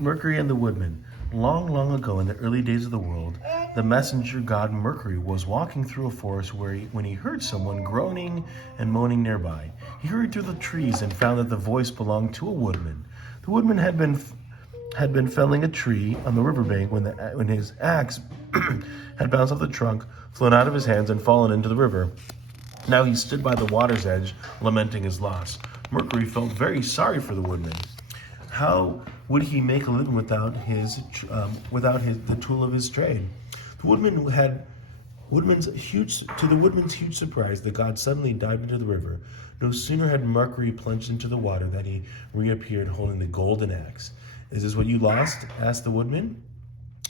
Mercury and the Woodman. Long, long ago in the early days of the world, the messenger god Mercury was walking through a forest when he heard someone groaning and moaning nearby. He hurried through the trees and found that the voice belonged to a woodman. The woodman had been felling a tree on the riverbank when his axe had bounced off the trunk, flown out of his hands, and fallen into the river. Now he stood by the water's edge, lamenting his loss. Mercury felt very sorry for the woodman. How would he make a living without the tool of his trade? The woodman's huge surprise, the god suddenly dived into the river. No sooner had Mercury plunged into the water than he reappeared holding the golden axe. "Is this what you lost?" asked the woodman.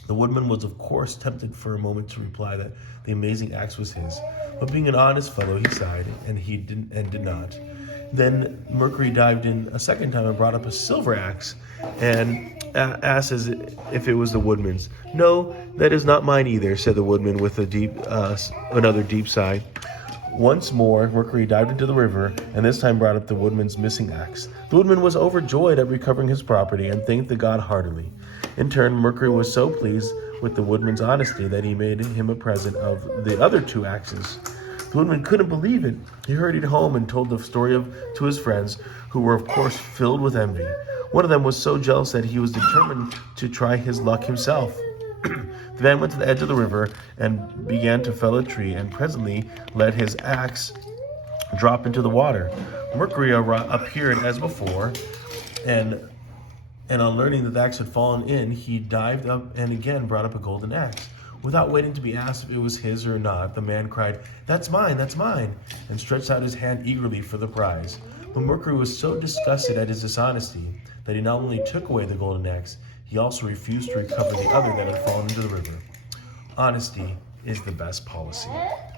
The woodman was, of course, tempted for a moment to reply that the amazing axe was his, but being an honest fellow, he sighed and did not. Then Mercury dived in a second time and brought up a silver axe and asked as if it was the woodman's. "No, that is not mine either," said the woodman with another deep sigh. Once more, Mercury dived into the river and this time brought up the woodman's missing axe. The woodman was overjoyed at recovering his property and thanked the god heartily. In turn, Mercury was so pleased with the woodman's honesty that he made him a present of the other two axes. The woodman couldn't believe it. He hurried home and told the story to his friends, who were of course filled with envy. One of them was so jealous that he was determined to try his luck himself. The man went to the edge of the river and began to fell a tree, and presently let his axe drop into the water. Mercury appeared as before, and on learning that the axe had fallen in, he dived up and again brought up a golden axe. Without waiting to be asked if it was his or not, the man cried, that's mine," and stretched out his hand eagerly for the prize. But Mercury was so disgusted at his dishonesty that he not only took away the golden axe, he also refused to recover the other that had fallen into the river. Honesty is the best policy.